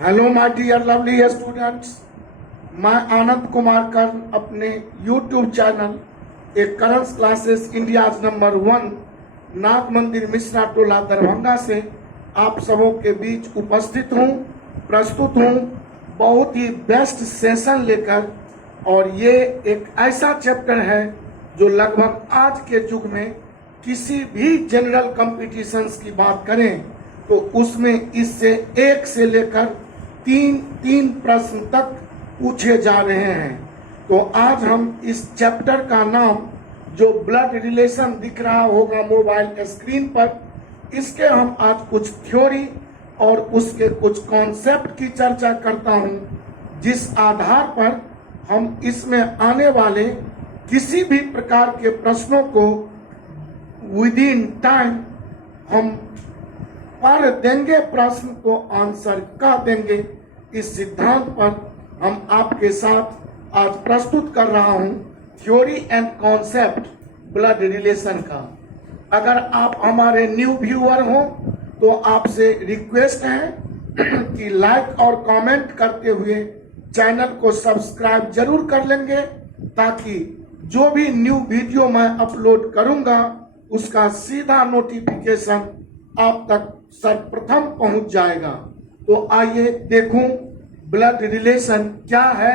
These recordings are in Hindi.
Hello my dear lovely students, मैं आनंद कुमार कर्ण अपने यूट्यूब चैनल एक करंस classes India number 1 Nag Mandir Mishra टोला दरभंगा से आप सबों के बीच उपस्थित हूँ, प्रस्तुत हूँ बहुत ही बेस्ट सेशन लेकर। और ये एक ऐसा चैप्टर है जो लगभग आज के युग में किसी भी जनरल कॉम्पिटिशन्स की बात करें तो उसमें इससे एक से लेकर तीन प्रश्न तक पूछे जा रहे हैं। तो आज हम इस चैप्टर का नाम, जो ब्लड रिलेशन दिख रहा होगा मोबाइल स्क्रीन पर, इसके हम आज कुछ थ्योरी और उसके कुछ कॉन्सेप्ट की चर्चा करता हूं, जिस आधार पर हम इसमें आने वाले किसी भी प्रकार के प्रश्नों को विद इन टाइम हम पढ़ देंगे, प्रश्न को आंसर कर देंगे। इस सिद्धांत पर हम आपके साथ आज प्रस्तुत कर रहा हूं theory and concept blood relation का। अगर आप हमारे न्यू व्यूअर हो तो आपसे रिक्वेस्ट है कि लाइक और कमेंट करते हुए चैनल को सब्सक्राइब जरूर कर लेंगे, ताकि जो भी न्यू वीडियो मैं अपलोड करूंगा उसका सीधा नोटिफिकेशन आप तक सर्वप्रथम पहुंच जाएगा। तो आइए देखूं ब्लड रिलेशन क्या है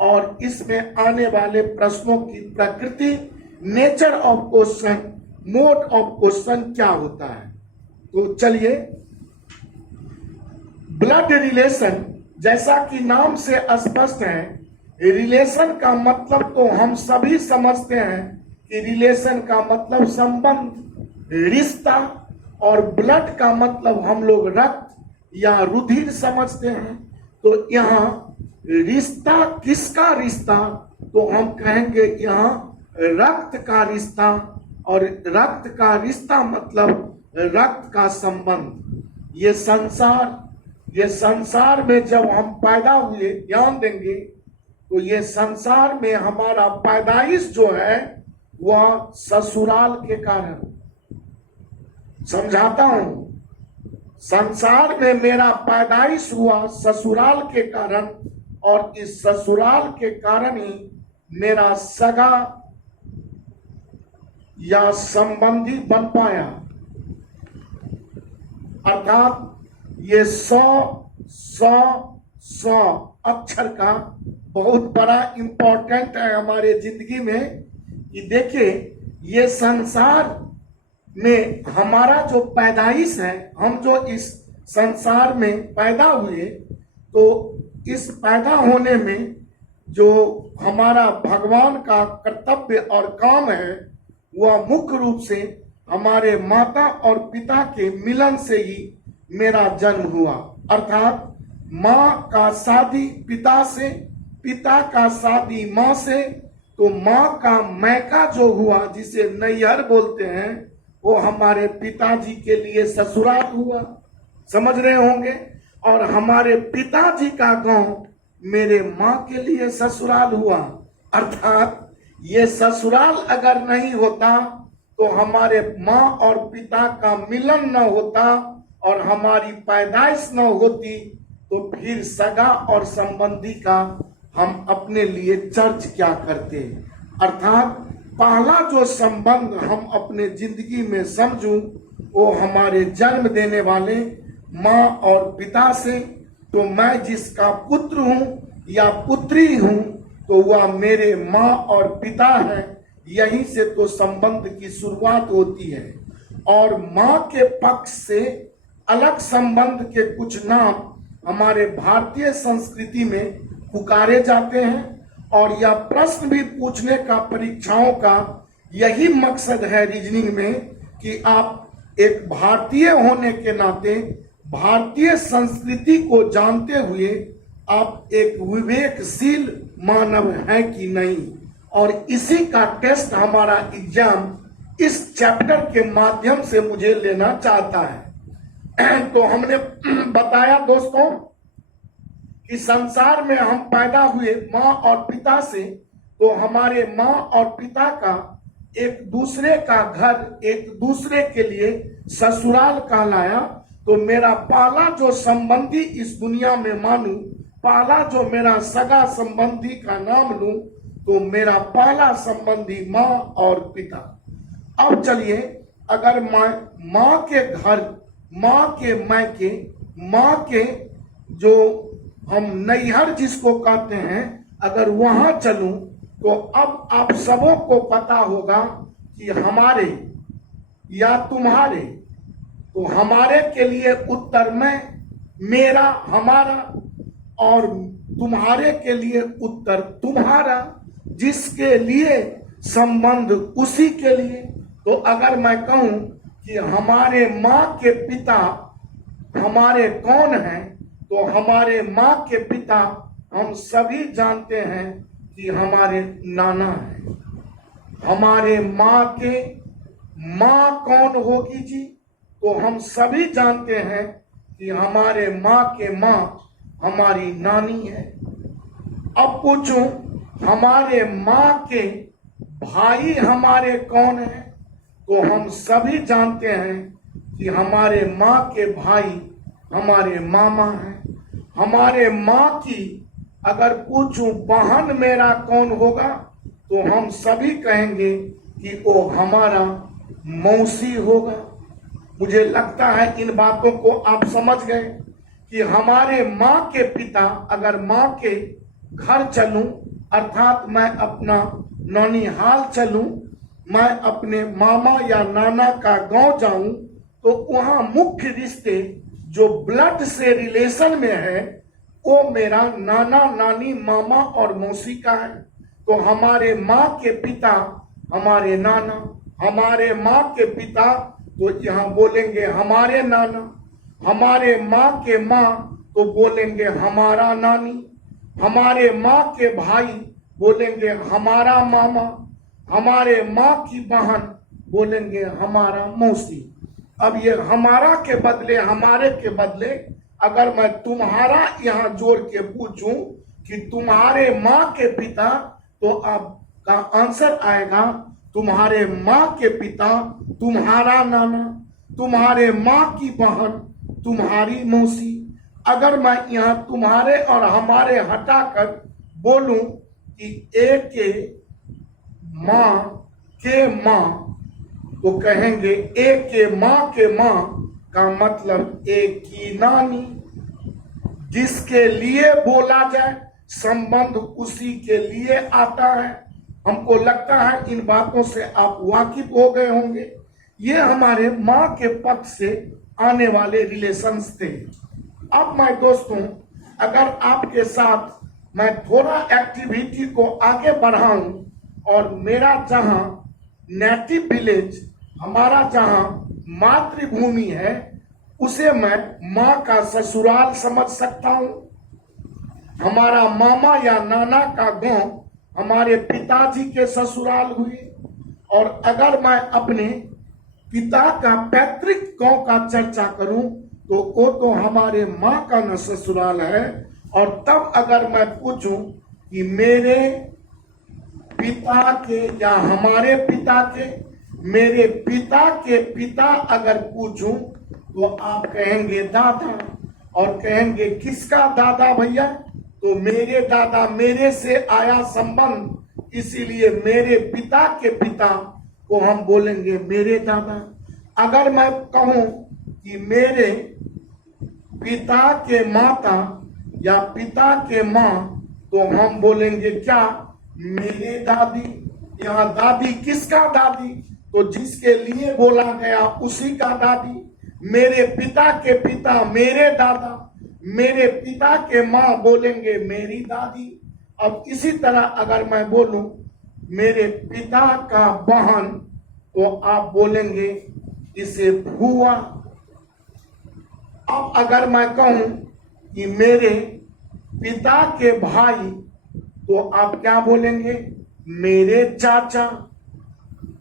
और इसमें आने वाले प्रश्नों की प्रकृति, nature of question, mode of question क्या होता है। तो चलिए, ब्लड रिलेशन जैसा कि नाम से स्पष्ट है, रिलेशन का मतलब तो हम सभी समझते हैं कि रिलेशन का मतलब संबंध, रिश्ता, और ब्लड का मतलब हम लोग रक्त या रुधिर समझते हैं। तो यहाँ रिश्ता किसका रिश्ता, तो हम कहेंगे यहाँ रक्त का रिश्ता, और रक्त का रिश्ता मतलब रक्त का संबंध। ये संसार में जब हम पैदा हुए, ध्यान देंगे तो ये संसार में हमारा पैदाइश जो है वह ससुराल के कारण, समझाता हूं, संसार में मेरा पैदाइश हुआ ससुराल के कारण, और इस ससुराल के कारण ही मेरा सगा या संबंधी बन पाया। अर्थात ये 100 अक्षर का बहुत बड़ा इंपॉर्टेंट है हमारे जिंदगी में, कि देखिए ये संसार में हमारा जो पैदाइश है, हम जो इस संसार में पैदा हुए, तो इस पैदा होने में जो हमारा भगवान का कर्तव्य और काम है वह मुख्य रूप से हमारे माता और पिता के मिलन से ही मेरा जन्म हुआ। अर्थात माँ का शादी पिता से, पिता का शादी माँ से, तो माँ का मैका जो हुआ, जिसे नैहर बोलते हैं, वो हमारे पिताजी के लिए ससुराल हुआ, समझ रहे होंगे। और हमारे पिताजी का गांव मेरे माँ के लिए ससुराल हुआ। अर्थात ये ससुराल अगर नहीं होता तो हमारे माँ और पिता का मिलन न होता और हमारी पैदाइश न होती, तो फिर सगा और संबंधी का हम अपने लिए चर्च क्या करते। अर्थात पहला जो संबंध हम अपने जिंदगी में समझूं वो हमारे जन्म देने वाले माँ और पिता से। तो मैं जिसका पुत्र हूँ या पुत्री हूँ तो वह मेरे माँ और पिता है। यहीं से तो संबंध की शुरुआत होती है। और माँ के पक्ष से अलग संबंध के कुछ नाम हमारे भारतीय संस्कृति में पुकारे जाते हैं, और यह प्रश्न भी पूछने का परीक्षाओं का यही मकसद है रीजनिंग में, कि आप एक भारतीय होने के नाते भारतीय संस्कृति को जानते हुए आप एक विवेकशील मानव हैं कि नहीं। और इसी का टेस्ट हमारा एग्जाम इस चैप्टर के माध्यम से मुझे लेना चाहता है। तो हमने बताया दोस्तों कि संसार में हम पैदा हुए माँ और पिता से, तो हमारे माँ और पिता का एक दूसरे का घर एक दूसरे के लिए ससुराल कहलाया। तो मेरा पहला जो संबंधी इस दुनिया में मानूं, पहला जो मेरा सगा संबंधी का नाम लूं, तो मेरा पहला संबंधी माँ और पिता। अब चलिए, अगर माँ के घर, माँ के मायके, माँ के जो हम नैहर जिसको कहते हैं, अगर वहां चलूं, तो अब आप सबों को पता होगा कि हमारे या तुम्हारे, तो हमारे के लिए उत्तर में, मेरा, हमारा, और तुम्हारे के लिए उत्तर तुम्हारा, जिसके लिए संबंध उसी के लिए। तो अगर मैं कहूं कि हमारे माँ के पिता हमारे कौन हैं, तो हमारे माँ के पिता हम सभी जानते हैं कि हमारे नाना हैं। हमारे माँ के माँ कौन होगी जी, तो हम सभी जानते हैं कि हमारे माँ के माँ हमारी नानी है। अब पूछूं, हमारे माँ के भाई हमारे कौन है, तो हम सभी जानते हैं कि हमारे माँ के भाई हमारे मामा हैं। हमारे माँ की अगर पूछूं बहन मेरा कौन होगा, तो हम सभी कहेंगे कि वो हमारा मौसी होगा। मुझे लगता है इन बातों को आप समझ गए कि हमारे माँ के पिता, अगर माँ के घर चलूं, अर्थात मैं अपना नौनिहाल चलूं, मैं अपने मामा या नाना का गांव जाऊं, तो वहां मुख्य रिश्ते जो ब्लड से रिलेशन में है, वो मेरा नाना, नानी, मामा और मौसी का है। तो हमारे माँ के पिता हमारे नाना, हमारे माँ के पिता तो यहाँ बोलेंगे हमारे नाना, हमारे माँ के माँ तो बोलेंगे हमारा नानी, हमारे माँ के भाई बोलेंगे हमारा मामा, हमारे माँ की बहन बोलेंगे हमारा मौसी। अब ये हमारा के बदले, हमारे के बदले अगर मैं तुम्हारा यहाँ जोड़ के पूछूं कि तुम्हारे माँ के पिता, तो आपका आंसर आएगा तुम्हारे माँ के पिता तुम्हारा नाना, तुम्हारे माँ की बहन तुम्हारी मौसी। अगर मैं यहाँ तुम्हारे और हमारे हटाकर बोलूं कि एक के माँ के माँ, तो कहेंगे एक के माँ का मतलब एक की नानी। जिसके लिए बोला जाए संबंध उसी के लिए आता है। हमको लगता है इन बातों से आप वाकिफ हो गए होंगे। ये हमारे माँ के पक्ष से आने वाले रिलेशंस थे। अब मैं दोस्तों, अगर आपके साथ मैं थोड़ा एक्टिविटी को आगे बढ़ाऊं, और मेरा जहां नेटिव विलेज, हमारा जहां मातृभूमि है, उसे मैं माँ का ससुराल समझ सकता हूं। हमारा मामा या नाना का गांव हमारे पिताजी के ससुराल हुए। और अगर मैं अपने पिता का पैतृक गांव का चर्चा करूं, तो वो तो हमारे माँ का न ससुराल है। और तब अगर मैं पूछूं कि मेरे पिता के या हमारे पिता के, मेरे पिता के पिता अगर पूछूं, तो आप कहेंगे दादा। और कहेंगे किसका दादा भैया, तो मेरे दादा, मेरे से आया संबंध, इसीलिए मेरे पिता के पिता को हम बोलेंगे मेरे दादा। अगर मैं कहूं कि मेरे पिता के माता या पिता के माँ, तो हम बोलेंगे क्या, मेरे दादी। यहाँ दादी किसका दादी, तो जिसके लिए बोला गया उसी का दादी। मेरे पिता के पिता मेरे दादा, मेरे पिता के माँ बोलेंगे मेरी दादी। अब इसी तरह अगर मैं बोलूं मेरे पिता का बहन, तो आप बोलेंगे इसे फूआ। अब अगर मैं कहूं कि मेरे पिता के भाई, तो आप क्या बोलेंगे, मेरे चाचा।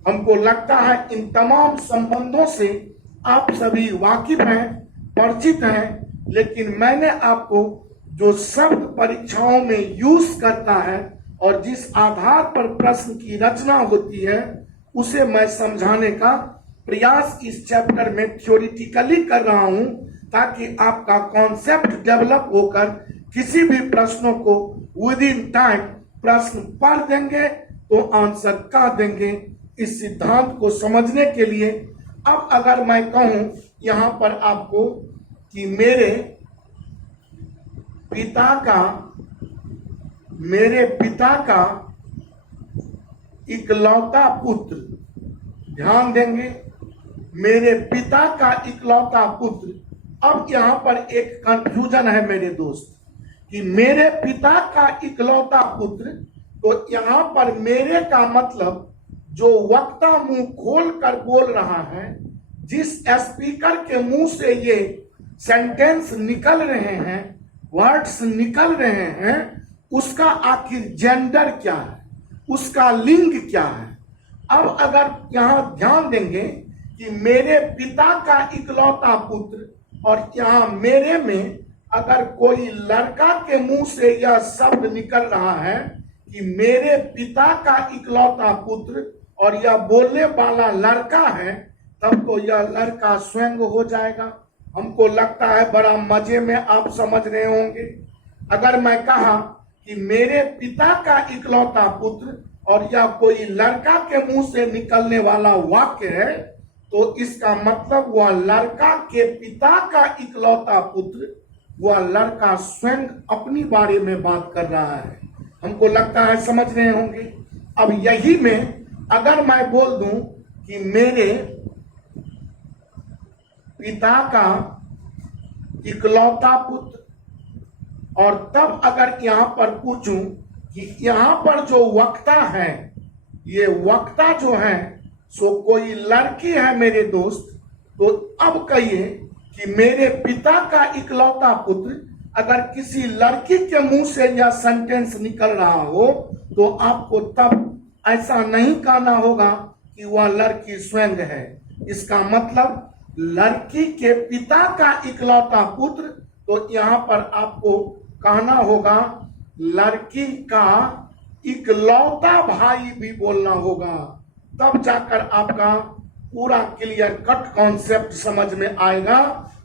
हमको लगता है इन तमाम संबंधों से आप सभी वाकिफ हैं, परिचित हैं। लेकिन मैंने आपको जो शब्द परीक्षाओं में यूज करता है और जिस आधार पर प्रश्न की रचना होती है, उसे मैं समझाने का प्रयास इस चैप्टर में थ्योरेटिकली कर रहा हूं। ताकि आपका कॉन्सेप्ट डेवलप होकर किसी भी प्रश्नों को विद इन टाइम प्रश्न पढ़ देंगे तो आंसर का देंगे। इस सिद्धांत को समझने के लिए अब अगर मैं कहूं यहां पर आपको कि मेरे पिता का इकलौता पुत्र, ध्यान देंगे, मेरे पिता का इकलौता पुत्र। अब यहां पर एक कंफ्यूजन है मेरे दोस्त कि मेरे पिता का इकलौता पुत्र, तो यहां पर मेरे का मतलब जो वक्ता मुंह खोल कर बोल रहा है, जिस स्पीकर के मुंह से ये सेंटेंस निकल रहे हैं, वर्ड्स निकल रहे हैं, उसका आखिर जेंडर क्या है, उसका लिंग क्या है। अब अगर यहां ध्यान देंगे कि मेरे पिता का इकलौता पुत्र, और यहां मेरे में अगर कोई लड़का के मुंह से यह शब्द निकल रहा है कि मेरे पिता का इकलौता पुत्र, और यह बोलने वाला लड़का है, तब तो यह लड़का स्वयं हो जाएगा। हमको लगता है बड़ा मजे में आप समझ रहे होंगे। अगर मैं कहा कि मेरे पिता का इकलौता पुत्र और यह कोई लड़का के मुंह से निकलने वाला वाक्य है, तो इसका मतलब वह लड़का के पिता का इकलौता पुत्र, वह लड़का स्वयं अपनी बारे में बात कर रहा है। हमको लगता है समझ रहे होंगे। अब यही में अगर मैं बोल दूं कि मेरे पिता का इकलौता पुत्र, और तब अगर यहां पर पूछूं कि यहां पर जो वक्ता है, ये वक्ता जो है सो कोई लड़की है मेरे दोस्त, तो अब कहिए कि मेरे पिता का इकलौता पुत्र, अगर किसी लड़की के मुंह से यह सेंटेंस निकल रहा हो, तो आपको तब ऐसा नहीं कहना होगा कि वह लड़की स्वयं है। इसका मतलब लड़की के पिता का इकलौता पुत्र, तो यहां पर आपको कहना होगा लड़की का इकलौता भाई भी बोलना होगा, तब जाकर आपका पूरा क्लियर कट कॉन्सेप्ट समझ में आएगा।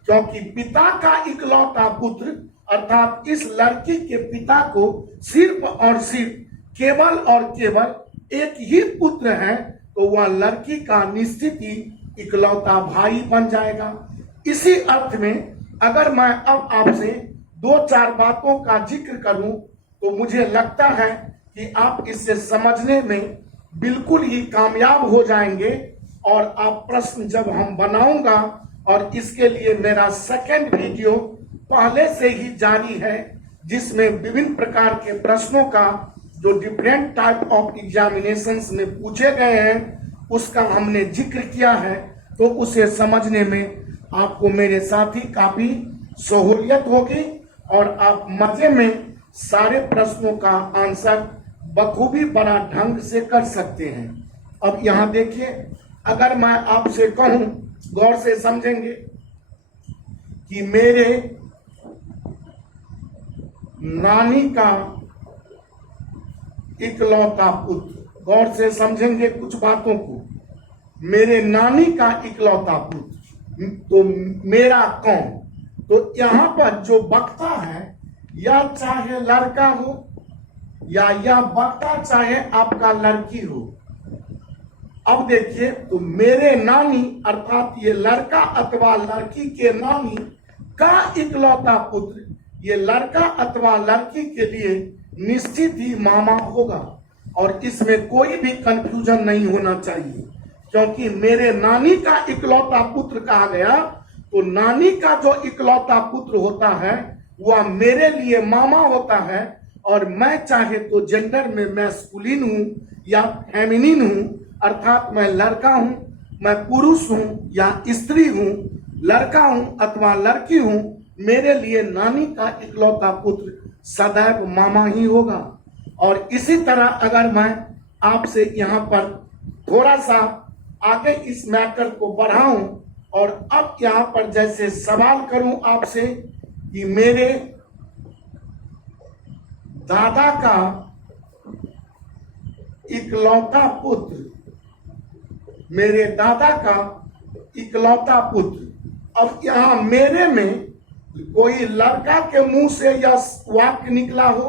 क्योंकि पिता का इकलौता पुत्र अर्थात इस लड़की के पिता को सिर्फ और सिर्फ केवल और केवल एक ही पुत्र है, तो वह लड़की का निश्चित ही इकलौता भाई बन जाएगा। इसी अर्थ में अगर मैं अब आपसे दो चार बातों का जिक्र करूं, तो मुझे लगता है कि आप इससे समझने में बिल्कुल ही कामयाब हो जाएंगे। और आप प्रश्न जब हम बनाऊंगा, और इसके लिए मेरा सेकंड वीडियो पहले से ही जारी है, जिसमें विभिन्न प्रकार के प्रश्नों का जो डिफरेंट टाइप ऑफ एग्जामिनेशंस में पूछे गए हैं उसका हमने जिक्र किया है। तो उसे समझने में आपको मेरे साथ ही काफी सहूलियत होगी और आप मजे में सारे प्रश्नों का आंसर बखूबी बड़ा ढंग से कर सकते हैं। अब यहाँ देखिए, अगर मैं आपसे कहूं, गौर से समझेंगे कि मेरे नानी का इकलौता पुत्र, गौर से समझेंगे कुछ बातों को, मेरे नानी का इकलौता पुत्र, तो मेरा कौन? तो यहाँ पर जो वक्ता है, या चाहे लड़का हो या यह वक्ता चाहे आपका लड़की हो। अब देखिए, तो मेरे नानी अर्थात ये लड़का अथवा लड़की के नानी का इकलौता पुत्र, ये लड़का अथवा लड़की के लिए निश्चित ही मामा होगा। और इसमें कोई भी कंफ्यूजन नहीं होना चाहिए, क्योंकि मेरे नानी का इकलौता पुत्र कहा गया, तो नानी का जो इकलौता पुत्र होता है वह मेरे लिए मामा होता है। और मैं चाहे तो जेंडर में मैस्कुलिन हूं या फेमिनिन हूं, अर्थात मैं लड़का हूं, मैं पुरुष हूं या स्त्री हूं, लड़का हूं अथवा लड़की हूं, मेरे लिए नानी का इकलौता पुत्र सदैव मामा ही होगा। और इसी तरह अगर मैं आपसे यहाँ पर थोड़ा सा आगे इस मैटर को बढ़ाऊं और अब यहाँ पर जैसे सवाल करूं आपसे कि मेरे दादा का इकलौता पुत्र, मेरे दादा का इकलौता पुत्र, अब यहाँ मेरे में कोई लड़का के मुंह से यह वाक्य निकला हो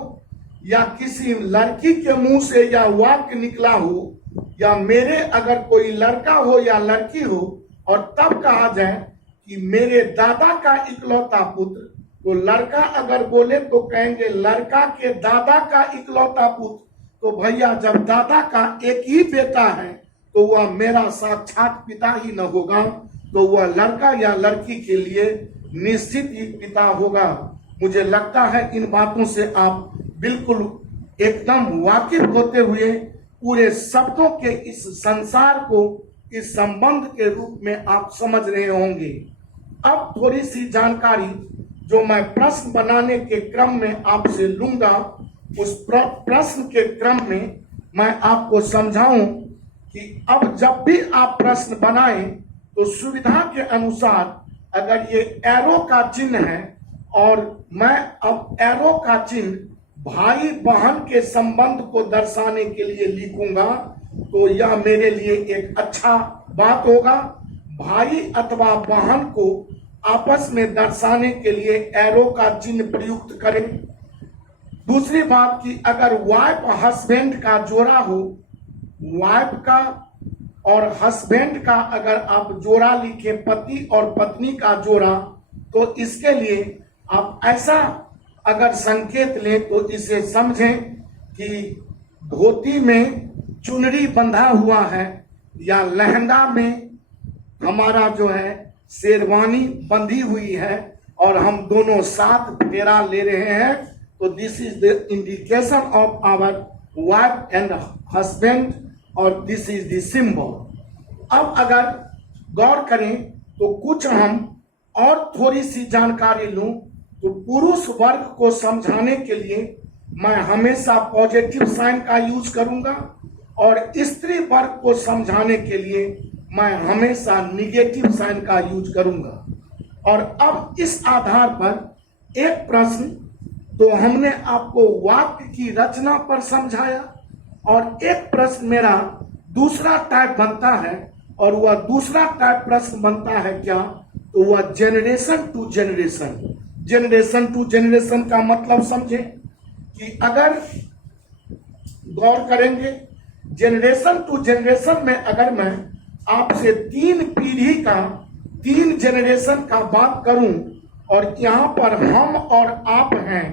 या किसी लड़की के मुंह से यह वाक्य निकला हो, या मेरे अगर कोई लड़का हो या लड़की हो और तब कहा जाए कि मेरे दादा का इकलौता पुत्र, तो लड़का अगर बोले तो कहेंगे लड़का के दादा का इकलौता पुत्र। तो भैया जब दादा का एक ही बेटा है तो वह मेरा साक्षात पिता ही न होगा, तो वह लड़का या लड़की के लिए निश्चित ही पिता होगा। मुझे लगता है इन बातों से आप बिल्कुल एकदम वाकिफ होते हुए पूरे शब्दों के इस संसार को इस संबंध के रूप में आप समझ रहे होंगे। अब थोड़ी सी जानकारी जो मैं प्रश्न बनाने के क्रम में आपसे लूंगा, उस प्रश्न के क्रम में मैं आपको समझाऊं कि अब जब भी आप प्रश्न बनाएं तो सुविधा के अनुसार अगर ये एरो का चिन्ह है और मैं अब एरो का चिन्ह भाई बहन के संबंध को दर्शाने के लिए लिखूंगा तो यह मेरे लिए एक अच्छा बात होगा। भाई अथवा बहन को आपस में दर्शाने के लिए एरो का चिन्ह प्रयुक्त करें। दूसरी बात कि अगर वाइफ हस्बैंड का जोड़ा हो, वाइफ का और हस्बैंड का अगर आप जोड़ा लिखें, पति और पत्नी का जोड़ा, तो इसके लिए आप ऐसा अगर संकेत लें तो इसे समझें कि धोती में चुनरी बंधा हुआ है या लहंगा में हमारा जो है शेरवानी बंधी हुई है और हम दोनों साथ फेरा ले रहे हैं, तो this is the indication of our wife and husband और दिस इज द सिंबल। अब अगर गौर करें तो कुछ हम और थोड़ी सी जानकारी लूं तो पुरुष वर्ग को समझाने के लिए मैं हमेशा पॉजिटिव साइन का यूज करूंगा और स्त्री वर्ग को समझाने के लिए मैं हमेशा निगेटिव साइन का यूज करूंगा। और अब इस आधार पर एक प्रश्न तो हमने आपको वाक्य की रचना पर समझाया और एक प्रश्न मेरा दूसरा टाइप बनता है और वह दूसरा टाइप प्रश्न बनता है क्या, तो वह generation to generation. Generation to generation का मतलब समझे कि अगर गौर करेंगे जेनरेशन टू जेनरेशन में अगर मैं आपसे 3 पीढ़ी का 3 जेनरेशन का बात करूं और यहाँ पर हम और आप हैं,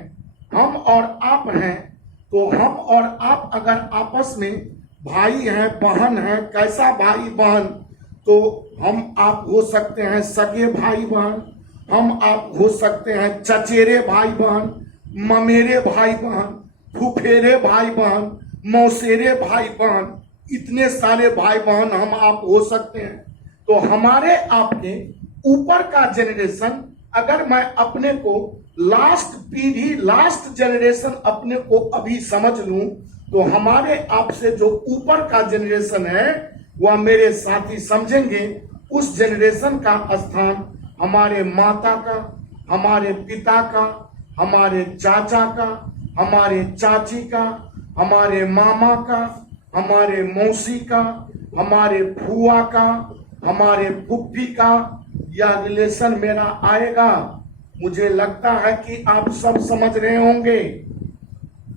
हम और आप हैं, तो हम और आप अगर आपस में भाई हैं बहन हैं, कैसा भाई बहन, तो हम आप हो सकते हैं सगे भाई बहन, हम आप हो सकते हैं चचेरे भाई बहन, ममेरे भाई बहन, फुफेरे भाई बहन, मौसेरे भाई बहन, इतने सारे भाई बहन हम आप हो सकते हैं। तो हमारे आपके ऊपर का जेनरेशन अगर मैं अपने को लास्ट पीढ़ी लास्ट जेनरेशन अपने को अभी समझ लूं तो हमारे आपसे जो ऊपर का जेनरेशन है वह मेरे साथी समझेंगे उस जेनरेशन का स्थान हमारे माता का, हमारे पिता का, हमारे चाचा का, हमारे चाची का, हमारे मामा का, हमारे मौसी का, हमारे फुआ का, हमारे फुफ्फी का, यह रिलेशन मेरा आएगा। मुझे लगता है कि आप सब समझ रहे होंगे।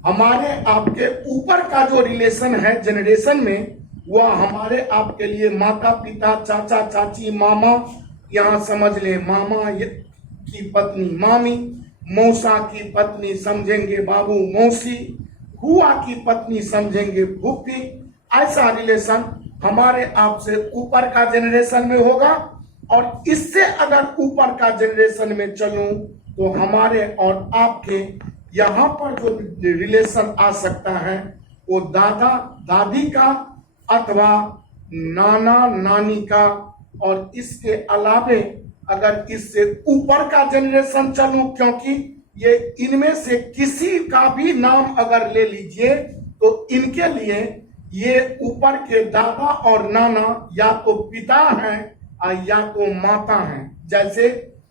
हमारे आपके ऊपर का जो रिलेशन है जेनरेशन में वह हमारे आपके लिए माता पिता, चाचा चाची, मामा, यहाँ समझ ले मामा की पत्नी मामी, मौसा की पत्नी समझेंगे बाबू मौसी, फुआ की पत्नी समझेंगे फूफी। ऐसा रिलेशन हमारे आपसे ऊपर का जेनरेशन में होगा और इससे अगर ऊपर का जेनरेशन में चलूं तो हमारे और आपके यहाँ पर जो रिलेशन आ सकता है वो दादा दादी का अथवा नाना नानी का, और इसके अलावे अगर इससे ऊपर का जेनरेशन चलूं, क्योंकि ये इनमें से किसी का भी नाम अगर ले लीजिए तो इनके लिए ये ऊपर के दादा और नाना या तो पिता हैं या तो माता हैं। जैसे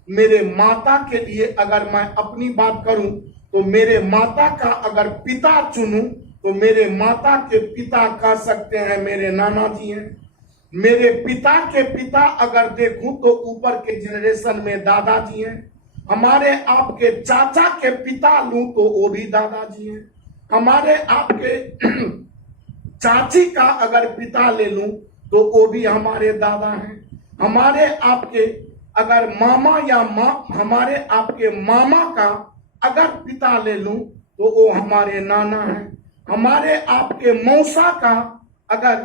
मेरे माता के लिए अगर मैं अपनी बात करूं तो मेरे माता का अगर पिता चुनूं तो मेरे माता के पिता कह सकते हैं मेरे नाना जी हैं, मेरे पिता के पिता अगर देखूं तो ऊपर के जनरेशन में दादाजी हैं। हमारे आपके चाचा के पिता लूं तो वो भी दादाजी हैं। हमारे आपके चाची का अगर पिता ले लूं तो वो भी हमारे दादा हैं। हमारे आपके अगर मामा या हमारे आपके मामा का अगर पिता ले लूं तो वो हमारे नाना हैं। हमारे आपके मौसा का अगर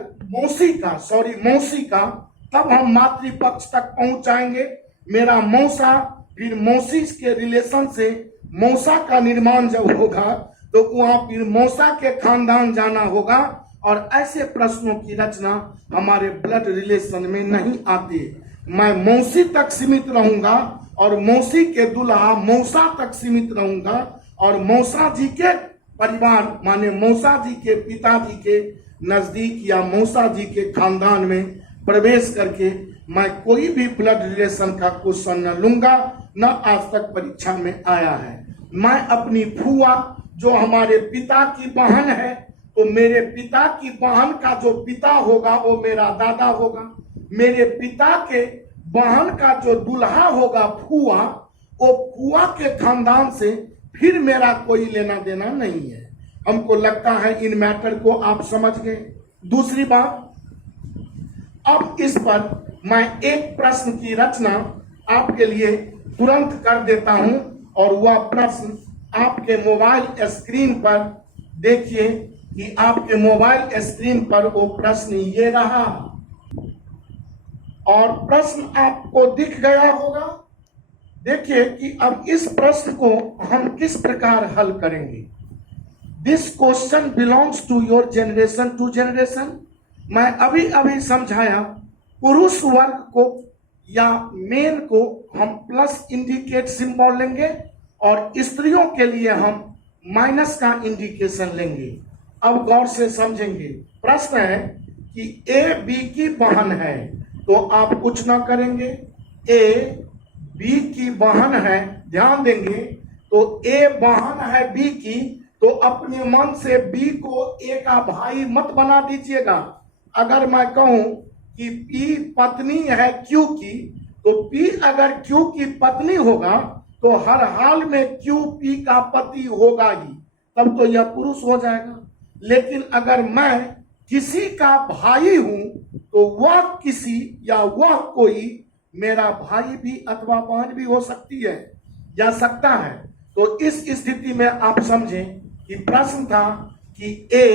मौसी का तब हम मातृपक्ष तक पहुंच जाएंगे। मेरा मौसा फिर मौसी के रिलेशन से मौसा का निर्माण जब होगा तो वहां फिर मौसा के खानदान जाना होगा। और ऐसे प्रश्नों की रचना हमारे ब्लड रिलेशन में नहीं आती। मैं मौसी तक सीमित रहूंगा और मौसी के दूल्हा मौसा तक सीमित रहूंगा और मौसा जी के परिवार माने मौसा जी के पिताजी के नजदीक या मौसा जी के खानदान में प्रवेश करके मैं कोई भी ब्लड रिलेशन का क्वेश्चन न लूंगा, न आज तक परीक्षा में आया है। मैं अपनी फुआ जो हमारे पिता की बहन है तो मेरे पिता की बहन का जो पिता होगा वो मेरा दादा होगा। मेरे पिता के बहन का जो दूल्हा होगा फुआ, वो फुआ के खानदान से फिर मेरा कोई लेना देना नहीं है। हमको लगता है इन मैटर को आप समझ गए। दूसरी बात, अब इस पर मैं एक प्रश्न की रचना आपके लिए तुरंत कर देता हूं और वह प्रश्न आपके मोबाइल स्क्रीन पर देखिए कि आपके मोबाइल स्क्रीन पर वो प्रश्न ये रहा और प्रश्न आपको दिख गया होगा। देखिए कि अब इस प्रश्न को हम किस प्रकार हल करेंगे। This question belongs to your generation to generation. मैं अभी अभी समझाया पुरुष वर्ग को या मेन को हम प्लस इंडिकेट सिंबल लेंगे और स्त्रियों के लिए हम माइनस का इंडिकेशन लेंगे। अब गौर से समझेंगे। प्रश्न है कि ए बी की बहन है तो आप कुछ ना करेंगे। ए बी की बहन है, ध्यान देंगे तो ए बहन है बी की, तो अपने मन से बी को ए का भाई मत बना दीजिएगा। अगर मैं कहूं कि पी पत्नी है क्यू की, तो पी अगर क्यू की पत्नी होगा तो हर हाल में क्यू पी का पति होगा ही, तब तो यह पुरुष हो जाएगा। लेकिन अगर मैं किसी का भाई हूं तो वह किसी या वह कोई मेरा भाई भी अथवा बहन भी हो सकती है या सकता है। तो इस स्थिति में आप समझें कि प्रश्न था कि ए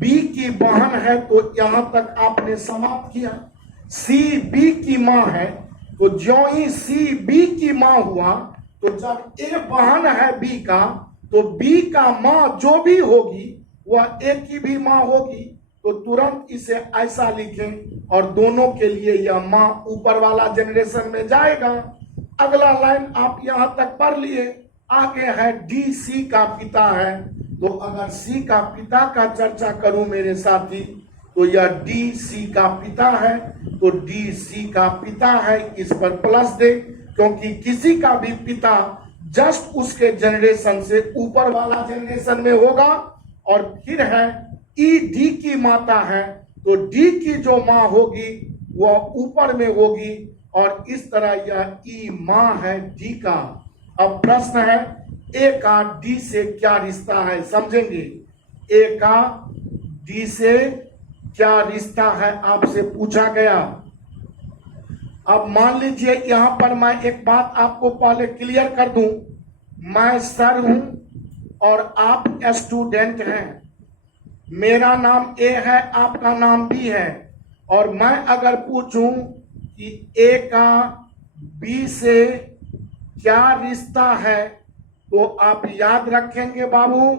बी की बहन है तो यहां तक आपने समाप्त किया। सी बी की मां है तो ज्यों ही सी बी की मां हुआ तो जब ए बहन है बी का तो बी का मां जो भी होगी वह ए की भी मां होगी। तो तुरंत इसे ऐसा लिखें और दोनों के लिए यह मां ऊपर वाला जनरेशन में जाएगा। अगला लाइन आप यहां तक पढ़ लिए। आगे है डी सी का पिता है, तो अगर सी का पिता का चर्चा करूं मेरे साथी तो यह डी सी का पिता है, तो डी सी का पिता है, इस पर प्लस दे क्योंकि किसी का भी पिता जस्ट उसके जनरेशन से ऊपर वाला जनरेशन में होगा। और फिर है ई डी की माता है तो डी की जो मां होगी वह ऊपर में होगी और इस तरह यह ई मां है डी का। अब प्रश्न है ए का डी से क्या रिश्ता है, समझेंगे। ए का डी से क्या रिश्ता है आपसे पूछा गया। अब मान लीजिए यहां पर मैं एक बात आपको पहले क्लियर कर दूं। मैं सर हूं और आप स्टूडेंट हैं। मेरा नाम ए है, आपका नाम बी है और मैं अगर पूछूं कि ए का बी से क्या रिश्ता है तो आप याद रखेंगे बाबू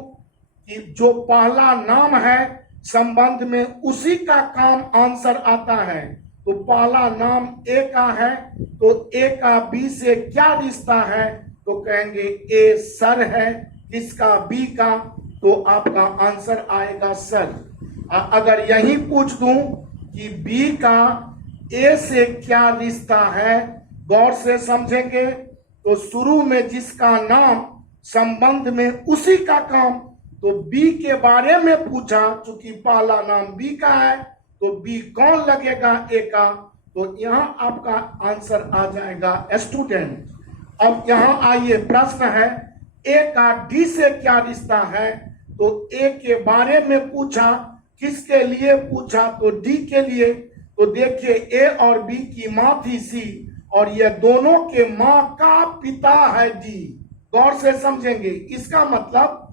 कि जो पहला नाम है संबंध में उसी का काम आंसर आता है। तो पहला नाम ए का है तो ए का बी से क्या रिश्ता है तो कहेंगे ए सर है, किसका बी का, तो आपका आंसर आएगा सर। अगर यही पूछ दूं कि बी का ए से क्या रिश्ता है, गौर से समझेंगे तो शुरू में जिसका नाम संबंध में उसी का काम, तो बी के बारे में पूछा, चूंकि पहला नाम बी का है तो बी कौन लगेगा ए का, तो यहां आपका आंसर आ जाएगा स्टूडेंट। अब यहां आइए, प्रश्न है ए का डी से क्या रिश्ता है, तो ए के बारे में पूछा, किसके लिए पूछा, तो डी के लिए। तो देखिए ए और बी की मां थी सी, और ये दोनों के मां का पिता है डी। गौर से समझेंगे, इसका मतलब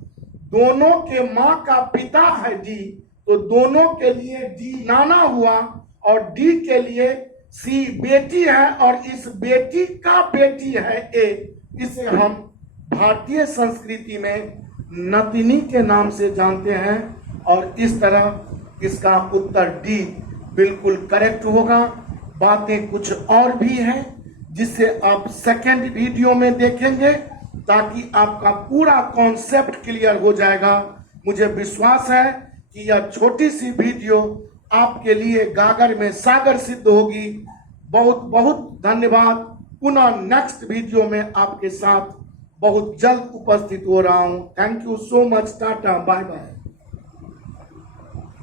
दोनों के मां का पिता है डी, तो दोनों के लिए डी नाना हुआ, और डी के लिए सी बेटी है, और इस बेटी का बेटी है ए। इसे हम भारतीय संस्कृति में नतिनी के नाम से जानते हैं, और इस तरह इसका उत्तर डी बिल्कुल करेक्ट होगा। बातें कुछ और भी हैं जिससे आप सेकंड वीडियो में देखेंगे, ताकि आपका पूरा कॉन्सेप्ट क्लियर हो जाएगा। मुझे विश्वास है कि यह छोटी सी वीडियो आपके लिए गागर में सागर सिद्ध होगी। बहुत बहुत धन्यवाद। पुनः नेक्स्ट वीडियो में आपके साथ बहुत जल्द उपस्थित हो रहा हूं। Thank you so much. Tata, bye bye.